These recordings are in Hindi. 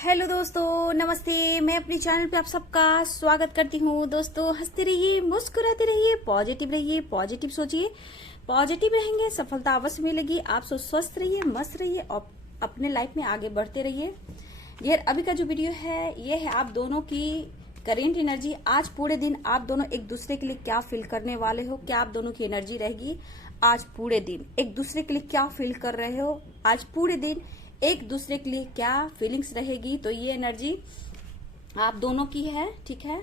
हेलो दोस्तों, नमस्ते। मैं अपने चैनल पे आप सबका स्वागत करती हूँ। दोस्तों, हंसते रहिए, मुस्कुराते रहिए, पॉजिटिव सोचिए। पॉजिटिव रहेंगे, सफलता अवश्य मिलेगी। आप स्वस्थ रहिए, मस्त रहिए और अपने लाइफ में आगे बढ़ते रहिए। यार, अभी का जो वीडियो है ये है आप दोनों की करेंट एनर्जी। आज पूरे दिन आप दोनों एक दूसरे के लिए क्या फील करने वाले हो, क्या आप दोनों की एनर्जी रहेगी। आज पूरे दिन एक दूसरे के लिए क्या फील कर रहे हो, आज पूरे दिन एक दूसरे के लिए क्या फीलिंग्स रहेगी। तो ये एनर्जी आप दोनों की है, ठीक है।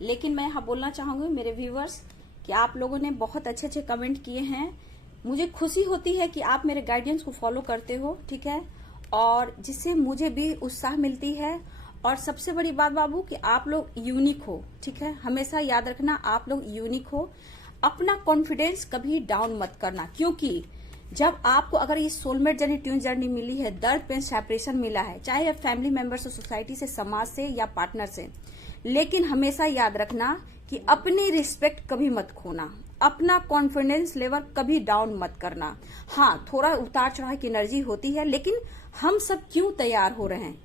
लेकिन मैं यहाँ बोलना चाहूंगी मेरे व्यूवर्स कि आप लोगों ने बहुत अच्छे अच्छे कमेंट किए हैं। मुझे खुशी होती है कि आप मेरे गाइडेंस को फॉलो करते हो, ठीक है, और जिससे मुझे भी उत्साह मिलती है। और सबसे बड़ी बात बाबू कि आप लोग यूनिक हो, ठीक है। हमेशा याद रखना आप लोग यूनिक हो। अपना कॉन्फिडेंस कभी डाउन मत करना, क्योंकि जब आपको अगर ये सोलमेट जर्नी, ट्यून जर्नी मिली है, दर्द पेन सेपरेशन मिला है, चाहे फैमिली मेंबर से, सोसाइटी से, समाज से या पार्टनर से, लेकिन हमेशा याद रखना कि अपनी रिस्पेक्ट कभी मत खोना, अपना कॉन्फिडेंस लेवल कभी डाउन मत करना। हाँ, थोड़ा उतार चढ़ाव की एनर्जी होती है, लेकिन हम सब क्यों तैयार हो रहे हैं,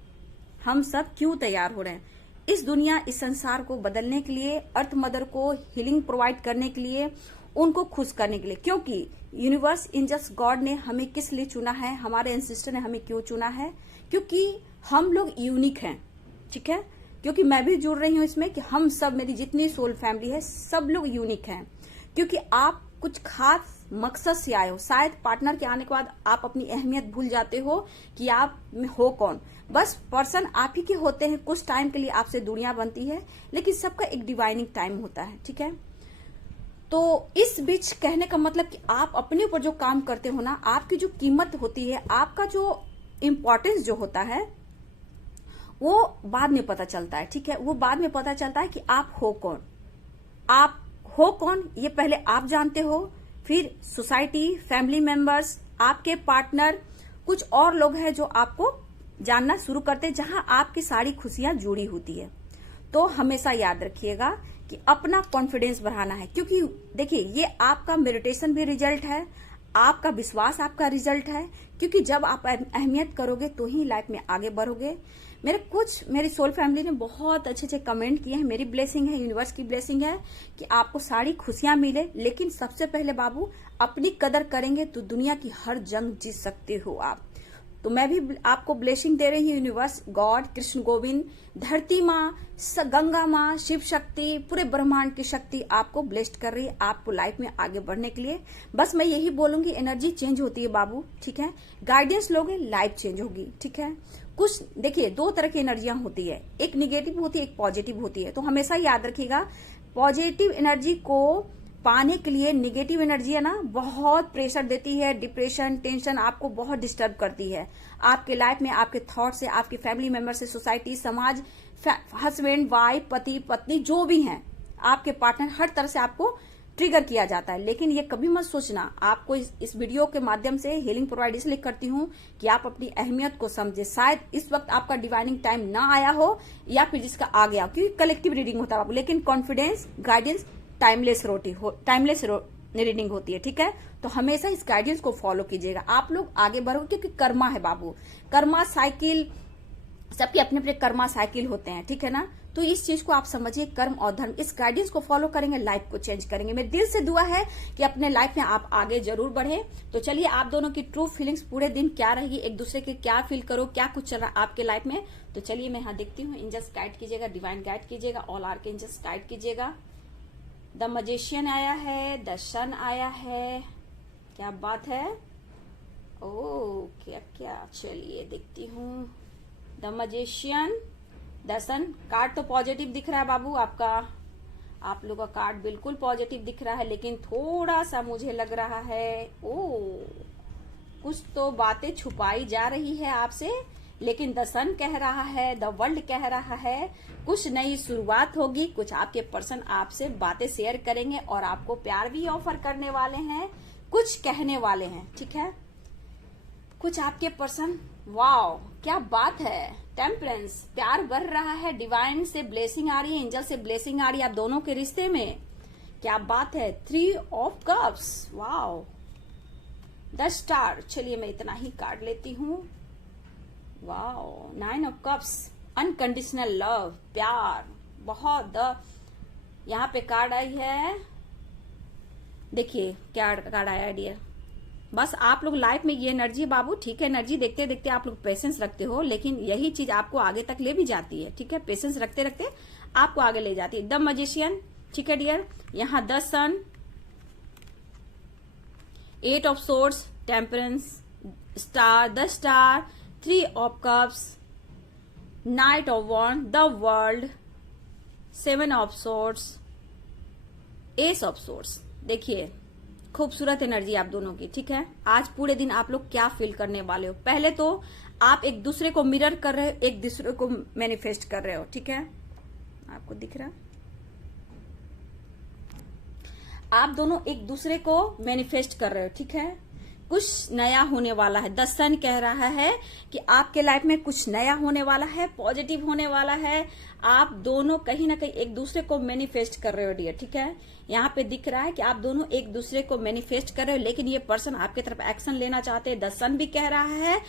हम सब क्यों तैयार हो रहे हैं इस दुनिया, इस संसार को बदलने के लिए, अर्थ मदर को हीलिंग प्रोवाइड करने के लिए, उनको खुश करने के लिए। क्योंकि यूनिवर्स इन जस्ट गॉड ने हमें किस लिए चुना है, हमारे एंसेस्टर ने हमें क्यों चुना है, क्योंकि हम लोग यूनिक हैं, ठीक है। क्योंकि मैं भी जुड़ रही हूं इसमें कि हम सब, मेरी जितनी सोल फैमिली है, सब लोग यूनिक हैं। क्योंकि आप कुछ खास मकसद से आए हो। शायद पार्टनर के आने के बाद आप अपनी अहमियत भूल जाते हो कि आप हो कौन। बस पर्सन आप ही के होते हैं, कुछ टाइम के लिए आपसे दूरियां बनती है, लेकिन सबका एक डिवाइनिंग टाइम होता है, ठीक है। तो इस बीच कहने का मतलब कि आप अपने ऊपर जो काम करते हो ना, आपकी जो कीमत होती है, आपका जो इम्पोर्टेंस जो होता है, वो बाद में पता चलता है, ठीक है। वो बाद में पता चलता है कि आप हो कौन, आप हो कौन ये पहले आप जानते हो। फिर सोसाइटी, फैमिली मेंबर्स, आपके पार्टनर, कुछ और लोग हैं जो आपको जानना शुरू करते हैं, जहां आपकी सारी खुशियां जुड़ी होती है। तो हमेशा याद रखिएगा कि अपना कॉन्फिडेंस बढ़ाना है, क्योंकि देखिए ये आपका मेडिटेशन भी रिजल्ट है, आपका विश्वास आपका रिजल्ट है। क्योंकि जब आप अहमियत करोगे तो ही लाइफ में आगे बढ़ोगे। मेरी सोल फैमिली ने बहुत अच्छे अच्छे कमेंट किए हैं। मेरी ब्लेसिंग है, यूनिवर्स की ब्लेसिंग है कि आपको सारी खुशियां मिले। लेकिन सबसे पहले बाबू, अपनी कदर करेंगे तो दुनिया की हर जंग जीत सकते हो आप। तो मैं भी आपको ब्लेसिंग दे रही हूँ। यूनिवर्स, गॉड, कृष्ण गोविंद, धरती माँ, गंगा माँ, शिव शक्ति, पूरे ब्रह्मांड की शक्ति आपको ब्लेस्ड कर रही है, आपको लाइफ में आगे बढ़ने के लिए। बस मैं यही बोलूंगी, एनर्जी चेंज होती है बाबू, ठीक है। गाइडेंस लोगे, लाइफ चेंज होगी, ठीक है। कुछ देखिए, दो तरह की एनर्जियां होती है, एक निगेटिव होती है, एक पॉजिटिव होती है। तो हमेशा याद रखिएगा, पॉजिटिव एनर्जी को पाने के लिए निगेटिव एनर्जी है ना, बहुत प्रेशर देती है, डिप्रेशन, टेंशन आपको बहुत डिस्टर्ब करती है। आपके लाइफ में आपके थॉट से, आपके फैमिली मेंबर से, सोसाइटी, समाज, हस्बैंड, वाइफ, पति, पत्नी, जो भी हैं, आपके पार्टनर, हर तरह से आपको ट्रिगर किया जाता है। लेकिन ये कभी मत सोचना, आपको इस वीडियो के माध्यम से हीलिंग प्रोवाइड इसलिए करती हूँ कि आप अपनी अहमियत को समझे। शायद इस वक्त आपका डिवाइनिंग टाइम ना आया हो, या फिर जिसका आ गया, क्योंकि कलेक्टिव रीडिंग होता है, लेकिन कॉन्फिडेंस, गाइडेंस टाइमलेस रीडिंग होती है, ठीक है। तो हमेशा इस गाइडेंस को फॉलो कीजिएगा, आप लोग आगे बढ़ो। क्योंकि कर्मा है बाबू, कर्मा साइकिल, सबके अपने अपने कर्मा साइकिल होते हैं, ठीक है ना। तो इस चीज को आप समझिए, कर्म और धर्म, इस गाइडेंस को फॉलो करेंगे, लाइफ को चेंज करेंगे। मेरे दिल से दुआ है कि अपने लाइफ में आप आगे जरूर बढ़े। तो चलिए, आप दोनों की ट्रू फीलिंग्स पूरे दिन क्या रहेगी, एक दूसरे के क्या फील करो, क्या कुछ चल रहा है आपके लाइफ में। तो चलिए, मैं यहाँ देखती हूँ। एंजल्स गाइड कीजिएगा, डिवाइन गाइड कीजिएगा, ऑल आर्कएंजल्स गाइड कीजिएगा। द मजिशियन आया है, द सन आया है, क्या बात है। ओ क्या क्या, चलिए देखती हूँ। The magician, the sun, card तो पॉजिटिव दिख रहा है बाबू आपका, आप लोगों का कार्ड बिल्कुल पॉजिटिव दिख रहा है। लेकिन थोड़ा सा मुझे लग रहा है, कुछ तो बातें छुपाई जा रही है आपसे। लेकिन द सन कह रहा है, द वर्ल्ड कह रहा है, कुछ नई शुरुआत होगी। कुछ आपके पर्सन आपसे बातें शेयर करेंगे और आपको प्यार भी ऑफर करने वाले हैं, कुछ कहने वाले हैं, ठीक है। कुछ आपके पर्सन, वाओ क्या बात है, टेम्परेंस, प्यार बढ़ रहा है, डिवाइन से ब्लेसिंग आ रही है, एंजल से ब्लेसिंग आ रही है आप दोनों के रिश्ते में, क्या बात है। 3 of cups, wow, the star. चलिए, मैं इतना ही कार्ड लेती हूँ। Wow, 9 of cups, unconditional love, प्यार, बहुत। यहाँ पे कार्ड आई है, देखिए क्या कार्ड आया डियर। बस आप लोग लाइफ में ये एनर्जी बाबू, ठीक है, एनर्जी देखते देखते आप लोग पेशेंस रखते हो, लेकिन यही चीज आपको आगे तक ले भी जाती है, ठीक है। पेशेंस रखते रखते आपको आगे ले जाती है। द मैजिशियन, ठीक है डियर। यहाँ the sun, 8 of swords, temperance, star, the star, 3 of cups, knight of wand, the world, 7 of swords, ace of swords. देखिए खूबसूरत एनर्जी आप दोनों की, ठीक है। आज पूरे दिन आप लोग क्या फील करने वाले हो, पहले तो आप एक दूसरे को मिरर कर रहे हो, एक दूसरे को मैनिफेस्ट कर रहे हो, ठीक है। आपको दिख रहा, आप दोनों एक दूसरे को मैनिफेस्ट कर रहे हो, ठीक है। कुछ नया होने वाला है। द सन कह रहा है कि आपके लाइफ में कुछ नया होने वाला है, पॉजिटिव होने वाला है। आप दोनों कहीं ना कहीं एक दूसरे को मैनिफेस्ट कर रहे हो डियर, ठीक है। यहाँ पे दिख रहा है कि आप दोनों एक दूसरे को मैनिफेस्ट कर रहे हो, लेकिन ये पर्सन आपके तरफ एक्शन लेना चाहते हैं। द सन भी कह रहा है,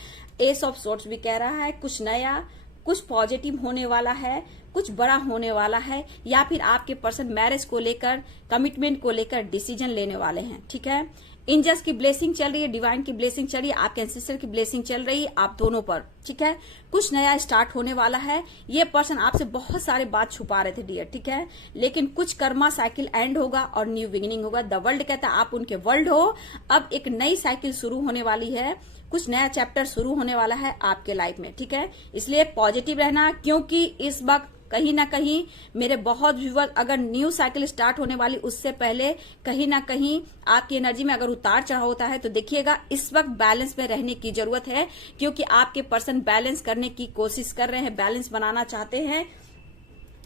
एस ऑफ सोर्ड्स भी कह रहा है, कुछ नया, कुछ पॉजिटिव होने वाला है, कुछ बड़ा होने वाला है, या फिर आपके पर्सन मैरिज को लेकर, कमिटमेंट को लेकर डिसीजन लेने वाले हैं, ठीक है। एंजल्स की ब्लेसिंग चल रही है, डिवाइन की ब्लेसिंग चल रही है, आपके एंसेस्टर की ब्लेसिंग चल रही है आप दोनों पर, ठीक है। कुछ नया स्टार्ट होने वाला है। ये पर्सन आपसे बहुत सारे बात छुपा रहे थे डियर, ठीक है, लेकिन कुछ कर्मा साइकिल एंड होगा और न्यू बिगिनिंग होगा। द वर्ल्ड कहता है आप उनके वर्ल्ड हो, अब एक नई साइकिल शुरू होने वाली है, कुछ नया चैप्टर शुरू होने वाला है आपके लाइफ में, ठीक है। इसलिए पॉजिटिव रहना, क्योंकि इस वक्त कहीं ना कहीं मेरे बहुत व्यूअर, अगर न्यू साइकिल स्टार्ट होने वाली उससे पहले कहीं ना कहीं आपकी एनर्जी में अगर उतार चढ़ाव होता है, तो देखिएगा इस वक्त बैलेंस में रहने की जरूरत है, क्योंकि आपके पर्सन बैलेंस करने की कोशिश कर रहे हैं, बैलेंस बनाना चाहते हैं।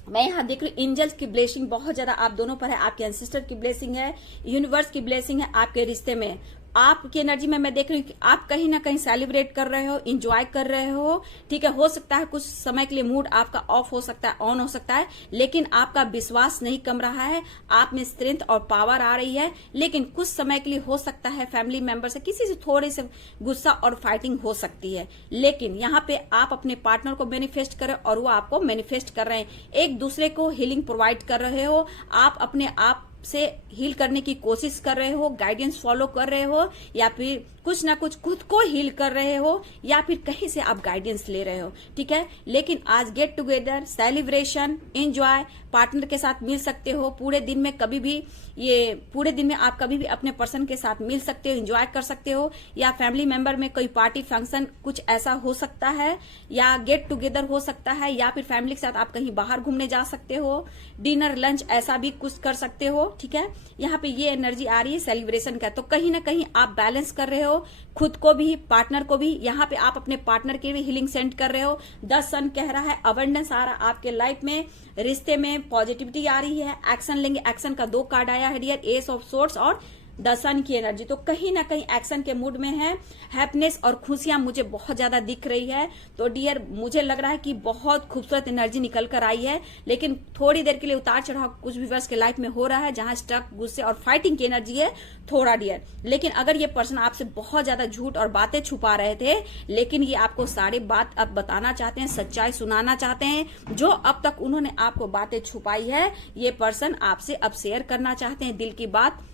मैं यहाँ देख रही हूँ एंजल्स की ब्लेसिंग बहुत ज्यादा आप दोनों पर है, आपके एंसेस्टर की ब्लेसिंग है, यूनिवर्स की ब्लेसिंग है आपके रिश्ते में। आपकी एनर्जी में मैं देख रही हूँ कि आप कहीं ना कहीं सेलिब्रेट कर रहे हो, इंजॉय कर रहे हो, ठीक है। हो सकता है कुछ समय के लिए मूड आपका ऑफ हो सकता है, ऑन हो सकता है, लेकिन आपका विश्वास नहीं कम रहा है, आप में स्ट्रेंथ और पावर आ रही है। लेकिन कुछ समय के लिए हो सकता है फैमिली मेंबर से किसी से थोड़े से गुस्सा और फाइटिंग हो सकती है, लेकिन यहाँ पे आप अपने पार्टनर को मैनिफेस्ट कर रहे हो और वो आपको मैनिफेस्ट कर रहे हैं। एक दूसरे को हीलिंग प्रोवाइड कर रहे हो, आप अपने आप से हील करने की कोशिश कर रहे हो, गाइडेंस फॉलो कर रहे हो, या फिर कुछ ना कुछ खुद को हील कर रहे हो, या फिर कहीं से आप गाइडेंस ले रहे हो, ठीक है। लेकिन आज get together, celebration, enjoy, partner के साथ मिल सकते हो पूरे दिन में, कभी भी ये पूरे दिन में आप कभी भी अपने पर्सन के साथ मिल सकते हो, एंजॉय कर सकते हो, या फैमिली मेंबर में कोई पार्टी फंक्शन कुछ ऐसा हो सकता है, या गेट टुगेदर हो सकता है, या फिर फैमिली के साथ आप कहीं बाहर घूमने जा सकते हो, डिनर लंच ऐसा भी कुछ कर सकते हो, ठीक है। यहाँ पे ये एनर्जी आ रही है सेलिब्रेशन का, तो कहीं ना कहीं आप बैलेंस कर रहे हो, खुद को भी पार्टनर को भी। यहाँ पे आप अपने पार्टनर के भी हीलिंग सेंड कर रहे हो। द सन कह रहा है अबंडेंस आ रहा है आपके लाइफ में, रिश्ते में पॉजिटिविटी आ रही है, एक्शन लेंगे। एक्शन का 2 कार्ड आया है डियर, एस ऑफ सोर्ड्स और द सन की एनर्जी, तो कहीं ना कहीं एक्शन के मूड में है। हैप्पीनेस और खुशियां मुझे बहुत ज्यादा दिख रही है, तो डियर मुझे लग रहा है कि बहुत खूबसूरत एनर्जी निकल कर आई है, लेकिन थोड़ी देर के लिए उतार चढ़ाव कुछ व्यूअर्स के लाइफ में हो रहा है, जहां स्ट्रक, गुस्से और फाइटिंग की एनर्जी है थोड़ा डियर। लेकिन अगर ये पर्सन आपसे बहुत ज्यादा झूठ और बातें छुपा रहे थे, लेकिन ये आपको सारी बात अब बताना चाहते हैं, सच्चाई सुनाना चाहते हैं। जो अब तक उन्होंने आपको बातें छुपाई है, ये पर्सन आपसे अब शेयर करना चाहते हैं, दिल की बात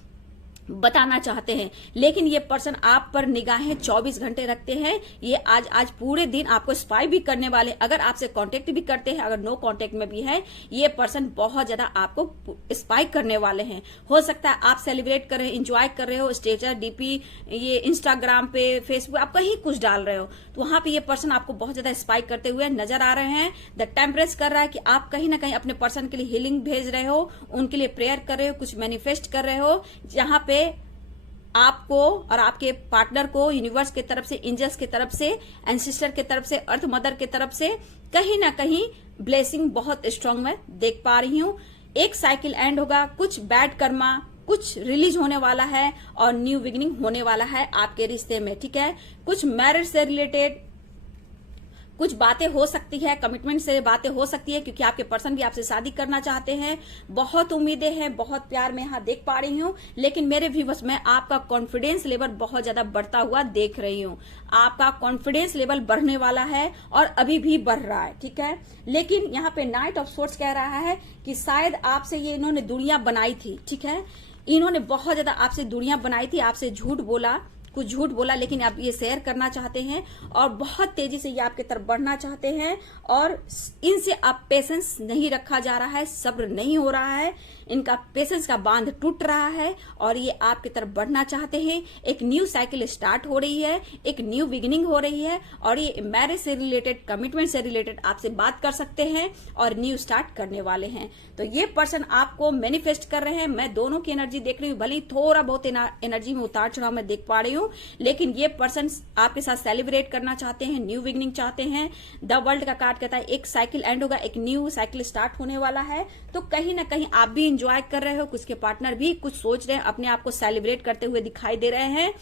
बताना चाहते हैं। लेकिन ये पर्सन आप पर निगाहें 24 घंटे रखते हैं। ये आज पूरे दिन आपको स्पाई भी करने वाले, अगर आपसे कांटेक्ट भी करते हैं, अगर नो कांटेक्ट में भी है, ये पर्सन बहुत ज्यादा आपको स्पाई करने वाले हैं। हो सकता है आप सेलिब्रेट कर रहे हैं, इंजॉय कर रहे हो, स्टेटस, डीपी, ये इंस्टाग्राम पे, फेसबुक, आप कहीं कुछ डाल रहे हो, तो वहां पे ये पर्सन आपको बहुत ज्यादा स्पाई करते हुए नजर आ रहे हैं। द टेम्परेंस कर रहा है कि आप कहीं ना कहीं अपने पर्सन के लिए हीलिंग भेज रहे हो, उनके लिए प्रेयर कर रहे हो, कुछ मैनिफेस्ट कर रहे हो, जहां पे आपको और आपके पार्टनर को यूनिवर्स की तरफ से, एंजल्स की तरफ से, एंसेस्टर की तरफ से, अर्थ मदर की तरफ से कहीं ना कहीं ब्लेसिंग बहुत स्ट्रांग मैं देख पा रही हूँ। एक साइकिल एंड होगा, कुछ बैड कर्मा, कुछ रिलीज होने वाला है और न्यू बिगिनिंग होने वाला है आपके रिश्ते में, ठीक है। कुछ मैरिज से रिलेटेड, कुछ बातें हो सकती है, कमिटमेंट से बातें हो सकती है, क्योंकि आपके पर्सन भी आपसे शादी करना चाहते हैं। बहुत उम्मीदें हैं, बहुत प्यार मैं यहाँ देख पा रही हूँ। लेकिन मेरे व्यूअर्स, मैं आपका कॉन्फिडेंस लेवल बहुत ज्यादा बढ़ता हुआ देख रही हूँ। आपका कॉन्फिडेंस लेवल बढ़ने वाला है और अभी भी बढ़ रहा है, ठीक है। लेकिन यहाँ पे नाइट ऑफ सोर्ड्स कह रहा है कि शायद आपसे ये इन्होंने दूरियां बनाई थी, ठीक है। इन्होंने बहुत ज्यादा आपसे दूरियां बनाई थी, आपसे झूठ बोला, कुछ झूठ बोला, लेकिन आप ये शेयर करना चाहते हैं और बहुत तेजी से ये आपकी तरफ बढ़ना चाहते हैं। और इनसे आप पेशेंस नहीं रखा जा रहा है, सब्र नहीं हो रहा है, इनका पेशेंस का बांध टूट रहा है और ये आपकी तरफ बढ़ना चाहते हैं। एक न्यू साइकिल स्टार्ट हो रही है, एक न्यू बिगिनिंग हो रही है और ये मैरिज से रिलेटेड, कमिटमेंट से रिलेटेड आपसे बात कर सकते हैं और न्यू स्टार्ट करने वाले हैं। तो ये पर्सन आपको मैनिफेस्ट कर रहे हैं। मैं दोनों की एनर्जी देख रही हूँ, भले ही थोड़ा बहुत एनर्जी में उतार चढ़ाव मैं देख पा रही हूँ, लेकिन ये पर्सन आपके साथ सेलिब्रेट करना चाहते हैं, न्यू बिगिनिंग चाहते हैं। द वर्ल्ड का कार्ड कहता है एक साइकिल एंड होगा, एक न्यू साइकिल स्टार्ट होने वाला है। तो कहीं ना कहीं आप भी इंजॉय कर रहे हो, कुछ के पार्टनर भी कुछ सोच रहे हैं, अपने आप को सेलिब्रेट करते हुए दिखाई दे रहे हैं।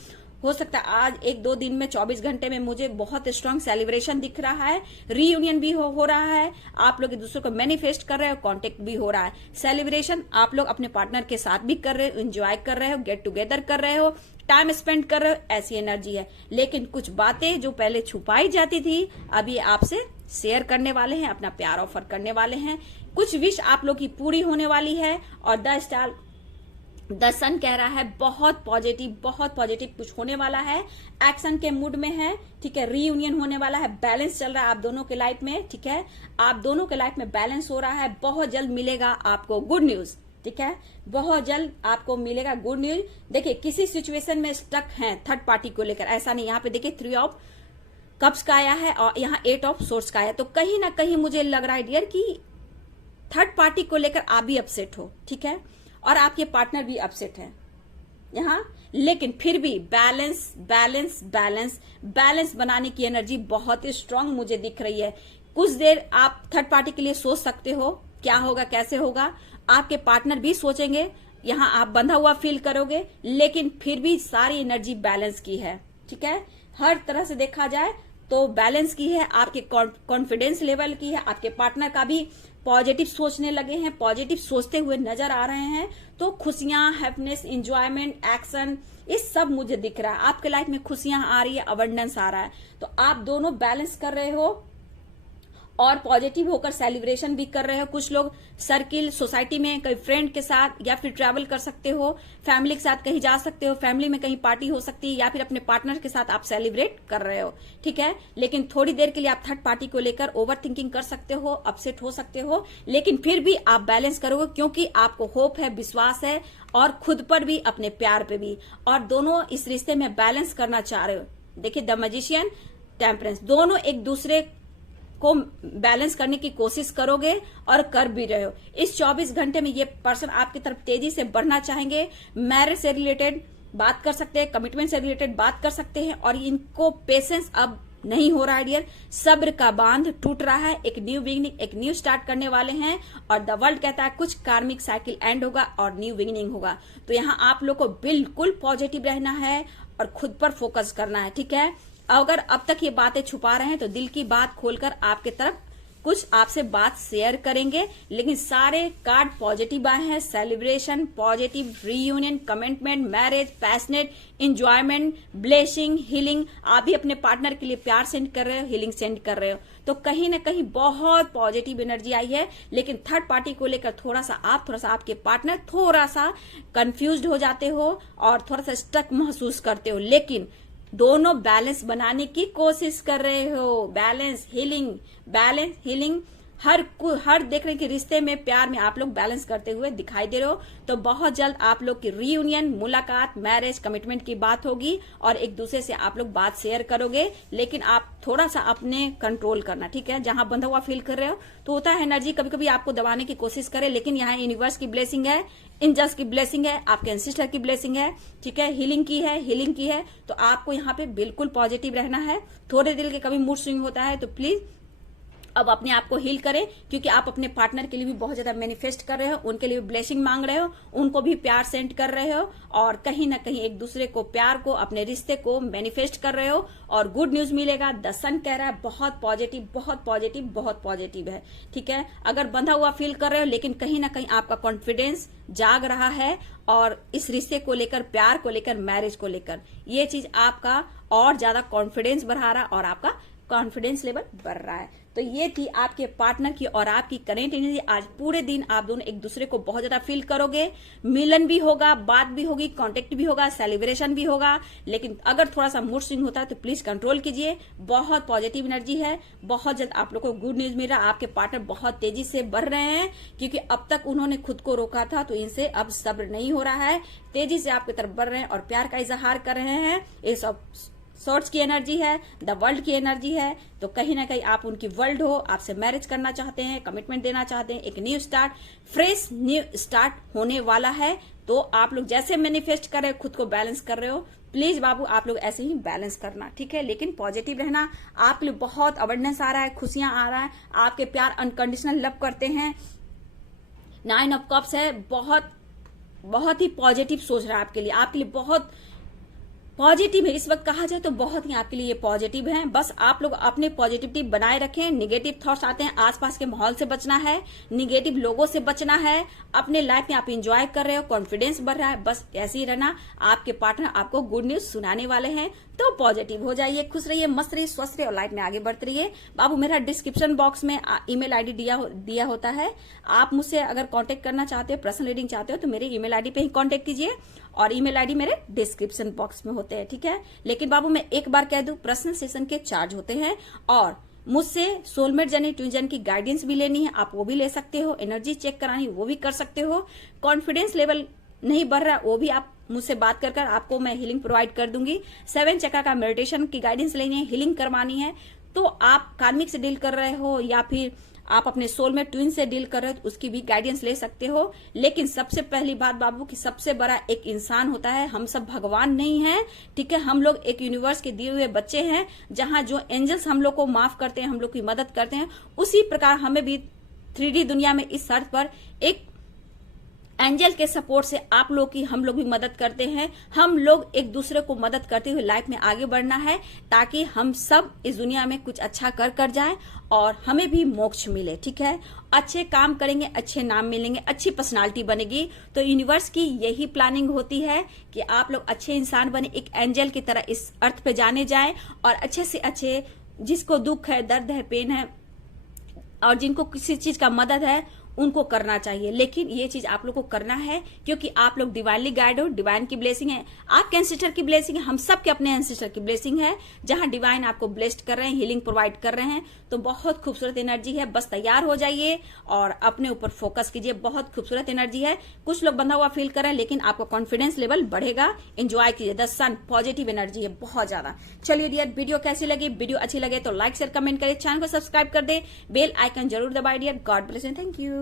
हो सकता है आज 1-2 दिन में, 24 घंटे में मुझे बहुत स्ट्रांग सेलिब्रेशन दिख रहा है, रीयूनियन भी हो रहा है, आप लोग एक दूसरे को मैनिफेस्ट कर रहे हो, कांटेक्ट भी हो रहा है। सेलिब्रेशन आप लोग अपने पार्टनर के साथ भी कर रहे हो, एंजॉय कर रहे हो, गेट टुगेदर कर रहे हो, टाइम स्पेंड कर रहे हो, ऐसी एनर्जी है। लेकिन कुछ बातें जो पहले छुपाई जाती थी, अब ये आपसे शेयर करने वाले हैं, अपना प्यार ऑफर करने वाले हैं। कुछ विश आप लोग की पूरी होने वाली है। और द सन कह रहा है बहुत पॉजिटिव कुछ होने वाला है, एक्शन के मूड में है, ठीक है। रीयूनियन होने वाला है, बैलेंस चल रहा है आप दोनों के लाइफ में, ठीक है। आप दोनों के लाइफ में बैलेंस हो रहा है। बहुत जल्द मिलेगा आपको गुड न्यूज, ठीक है। बहुत जल्द आपको मिलेगा गुड न्यूज। देखिए, किसी सिचुएशन में स्टक हैं थर्ड पार्टी को लेकर, ऐसा नहीं। यहाँ पे देखिए 3 ऑफ कप्स का आया है और यहाँ 8 ऑफ सोर्ड्स का आया। तो कहीं ना कहीं मुझे लग रहा है डियर कि थर्ड पार्टी को लेकर आप भी अपसेट हो, ठीक है, और आपके पार्टनर भी अपसेट है यहाँ। लेकिन फिर भी बैलेंस बैलेंस बैलेंस बैलेंस बनाने की एनर्जी बहुत स्ट्रांग मुझे दिख रही है। कुछ देर आप थर्ड पार्टी के लिए सोच सकते हो, क्या होगा, कैसे होगा। आपके पार्टनर भी सोचेंगे, यहाँ आप बंधा हुआ फील करोगे, लेकिन फिर भी सारी एनर्जी बैलेंस की है, ठीक है। हर तरह से देखा जाए तो बैलेंस की है, आपके कॉन्फिडेंस लेवल की है। आपके पार्टनर का भी पॉजिटिव सोचने लगे हैं, पॉजिटिव सोचते हुए नजर आ रहे हैं। तो खुशियां, हैप्पीनेस, इंजॉयमेंट, एक्शन, ये सब मुझे दिख रहा है। आपके लाइफ में खुशियां आ रही है, अबंडेंस आ रहा है। तो आप दोनों बैलेंस कर रहे हो और पॉजिटिव होकर सेलिब्रेशन भी कर रहे हो। कुछ लोग सर्किल, सोसाइटी में कहीं फ्रेंड के साथ या फिर ट्रैवल कर सकते हो, फैमिली के साथ कहीं जा सकते हो, फैमिली में कहीं पार्टी हो सकती है, या फिर अपने पार्टनर के साथ आप सेलिब्रेट कर रहे हो, ठीक है। लेकिन थोड़ी देर के लिए आप थर्ड पार्टी को लेकर ओवर थिंकिंग कर सकते हो, अपसेट हो सकते हो, लेकिन फिर भी आप बैलेंस करोगे, क्योंकि आपको होप है, विश्वास है, और खुद पर भी, अपने प्यार पे भी, और दोनों इस रिश्ते में बैलेंस करना चाह रहे हो। देखिए, द मैजिशियन, टेम्परेंस, दोनों एक दूसरे को बैलेंस करने की कोशिश करोगे और कर भी रहे हो। इस 24 घंटे में ये पर्सन आपकी तरफ तेजी से बढ़ना चाहेंगे, मैरिज से रिलेटेड बात कर सकते हैं, कमिटमेंट से रिलेटेड बात कर सकते हैं, और इनको पेशेंस अब नहीं हो रहा है डियर, सब्र का बांध टूट रहा है। एक न्यू बिगिनिंग, एक न्यू स्टार्ट करने वाले हैं। और द वर्ल्ड कहता है कुछ कार्मिक साइकिल एंड होगा और न्यू बिगिनिंग होगा। तो यहाँ आप लोग को बिल्कुल पॉजिटिव रहना है और खुद पर फोकस करना है, ठीक है। अगर अब तक ये बातें छुपा रहे हैं तो दिल की बात खोलकर आपके तरफ कुछ आपसे बात शेयर करेंगे। लेकिन सारे कार्ड पॉजिटिव आए हैं, celebration, positive, reunion, commitment, marriage, passionate, enjoyment, blessing, healing. आप भी अपने पार्टनर के लिए प्यार सेंड कर रहे हो, हीलिंग सेंड कर रहे हो। तो कहीं ना कहीं बहुत पॉजिटिव एनर्जी आई है। लेकिन थर्ड पार्टी को लेकर थोड़ा सा आपके पार्टनर थोड़ा सा कंफ्यूज्ड हो जाते हो और थोड़ा सा स्टक महसूस करते हो, लेकिन दोनों बैलेंस बनाने की कोशिश कर रहे हो। बैलेंस, हीलिंग, हर देख रहे हैं कि रिश्ते में, प्यार में आप लोग बैलेंस करते हुए दिखाई दे रहे हो। तो बहुत जल्द आप लोग की रीयूनियन, मुलाकात, मैरिज, कमिटमेंट की बात होगी और एक दूसरे से आप लोग बात शेयर करोगे। लेकिन आप थोड़ा सा अपने कंट्रोल करना, ठीक है। जहां बंधा हुआ फील कर रहे हो तो होता है एनर्जी कभी कभी आपको दबाने की कोशिश करे, लेकिन यहाँ यूनिवर्स की ब्लेसिंग है, एंजल्स की ब्लेसिंग है, आपके एंसेस्टर की ब्लेसिंग है, ठीक है। हीलिंग की है। तो आपको यहाँ पे बिल्कुल पॉजिटिव रहना है। थोड़े दिल के कभी मूड स्विंग होता है तो प्लीज अब अपने आप को हील करें, क्योंकि आप अपने पार्टनर के लिए भी बहुत ज्यादा मैनिफेस्ट कर रहे हो, उनके लिए भी ब्लेसिंग मांग रहे हो, उनको भी प्यार सेंड कर रहे हो और कहीं ना कहीं एक दूसरे को प्यार को, अपने रिश्ते को मैनिफेस्ट कर रहे हो और गुड न्यूज मिलेगा। द सन कह रहा है बहुत पॉजिटिव, बहुत पॉजिटिव, बहुत पॉजिटिव है। ठीक है, अगर बंधा हुआ फील कर रहे हो लेकिन कहीं ना कहीं आपका कॉन्फिडेंस जाग रहा है और इस रिश्ते को लेकर, प्यार को लेकर, मैरिज को लेकर, ये चीज आपका और ज्यादा कॉन्फिडेंस बढ़ा रहा है और आपका कॉन्फिडेंस लेवल बढ़ रहा है। तो ये थी आपके पार्टनर की और आपकी करेंट एनर्जी। आज पूरे दिन आप दोनों एक दूसरे को बहुत ज्यादा फील करोगे, मिलन भी होगा, बात भी होगी, कांटेक्ट भी होगा, सेलिब्रेशन भी होगा। लेकिन अगर थोड़ा सा मूड स्विंग होता है तो प्लीज कंट्रोल कीजिए। बहुत पॉजिटिव एनर्जी है, बहुत जल्द आप लोग को गुड न्यूज मिल रहा है। आपके पार्टनर बहुत तेजी से बढ़ रहे हैं, क्योंकि अब तक उन्होंने खुद को रोका था तो इनसे अब सब्र नहीं हो रहा है। तेजी से आपकी तरफ बढ़ रहे हैं और प्यार का इजहार कर रहे हैं। ये सब सोर्स की एनर्जी है, द वर्ल्ड की एनर्जी है। तो कहीं ना कहीं आप उनकी वर्ल्ड हो, आपसे मैरिज करना चाहते हैं, कमिटमेंट देना चाहते हैं, एक new start, fresh new start होने वाला है। तो आप लोग जैसे मैनिफेस्ट कर रहे हो, खुद को बैलेंस कर रहे हो, प्लीज बाबू आप लोग ऐसे ही बैलेंस करना। ठीक है, लेकिन पॉजिटिव रहना। आपके लिए बहुत अवेयरनेस आ रहा है, खुशियां आ रहा है, आपके प्यार अनकंडीशनल लव करते हैं। 9 ऑफ कप्स है, बहुत ही पॉजिटिव सोच रहा है आपके लिए बहुत पॉजिटिव है। इस वक्त कहा जाए तो बहुत ही आपके लिए पॉजिटिव है। बस आप लोग अपने पॉजिटिविटी बनाए रखें। निगेटिव थॉट्स आते हैं, आसपास के माहौल से बचना है, निगेटिव लोगों से बचना है। अपने लाइफ में आप एंजॉय कर रहे हो, कॉन्फिडेंस बढ़ रहा है, बस ऐसे ही रहना। आपके पार्टनर आपको गुड न्यूज सुनाने वाले हैं, तो पॉजिटिव हो जाइए, खुश रहिए, मस्त रहिए, स्वस्थ रहिए और लाइफ में आगे बढ़ते रहिए। बाबू मेरा डिस्क्रिप्शन बॉक्स में ईमेल आईडी दिया होता है। आप मुझसे अगर कांटेक्ट करना चाहते हो, पर्सनल रीडिंग चाहते हो तो मेरे ईमेल आईडी पे ही कांटेक्ट कीजिए और ईमेल आईडी मेरे डिस्क्रिप्शन बॉक्स में होते हैं। ठीक है, लेकिन बाबू मैं एक बार कह दूं, पर्सनल सेशन के चार्ज होते हैं और मुझसे सोलमेट जर्नी, ट्विन जर्नी की गाइडेंस भी लेनी है, आप वो भी ले सकते हो। एनर्जी चेक करानी वो भी कर सकते हो। कॉन्फिडेंस लेवल नहीं बढ़ रहा वो भी आप मुझसे बात कर आपको मैं हीलिंग प्रोवाइड कर दूंगी। 7 चक्र का मेडिटेशन की गाइडेंस लेनी है, हीलिंग करवानी है, तो आप कार्मिक से डील कर रहे हो या फिर आप अपने सोल में ट्विन से डील कर रहे हो तो उसकी भी गाइडेंस ले सकते हो। लेकिन सबसे पहली बात बाबू कि सबसे बड़ा एक इंसान होता है, हम सब भगवान नहीं है। ठीक है, हम लोग एक यूनिवर्स के दिए हुए बच्चे हैं, जहां जो एंजल्स हम लोग को माफ करते हैं, हम लोग की मदद करते हैं, उसी प्रकार हमें भी 3D दुनिया में इस अर्थ पर एक एंजल के सपोर्ट से आप लोग की हम लोग भी मदद करते हैं। हम लोग एक दूसरे को मदद करते हुए लाइफ में आगे बढ़ना है, ताकि हम सब इस दुनिया में कुछ अच्छा कर जाएं और हमें भी मोक्ष मिले। ठीक है, अच्छे काम करेंगे, अच्छे नाम मिलेंगे, अच्छी पर्सनालिटी बनेगी। तो यूनिवर्स की यही प्लानिंग होती है कि आप लोग अच्छे इंसान बने, एक एंजल की तरह इस अर्थ पे जाने जाएं और अच्छे से अच्छे, जिसको दुख है, दर्द है, पेन है और जिनको किसी चीज का मदद है उनको करना चाहिए। लेकिन ये चीज आप लोग को करना है क्योंकि आप लोग डिवाइनली गाइड हो, डिवाइन की ब्लेसिंग है, आपके एंसेस्टर की ब्लेसिंग है, हम सब के अपने एंसेस्टर की ब्लेसिंग है, जहां डिवाइन आपको ब्लेस्ड कर रहे हैं, हीलिंग प्रोवाइड कर रहे हैं। तो बहुत खूबसूरत एनर्जी है, बस तैयार हो जाइए और अपने ऊपर फोकस कीजिए। बहुत खूबसूरत एनर्जी है, कुछ लोग बंधा हुआ फील कर रहे हैं लेकिन आपका कॉन्फिडेंस लेवल बढ़ेगा। एंजॉय कीजिए, द सन पॉजिटिव एनर्जी है बहुत ज्यादा। चलिए डियर, वीडियो कैसी लगी? वीडियो अच्छी लगे तो लाइक शेयर कमेंट करें, चैनल को सब्सक्राइब कर दे, बेल आइकन जरूर दबाइए dear. God bless you, thank you.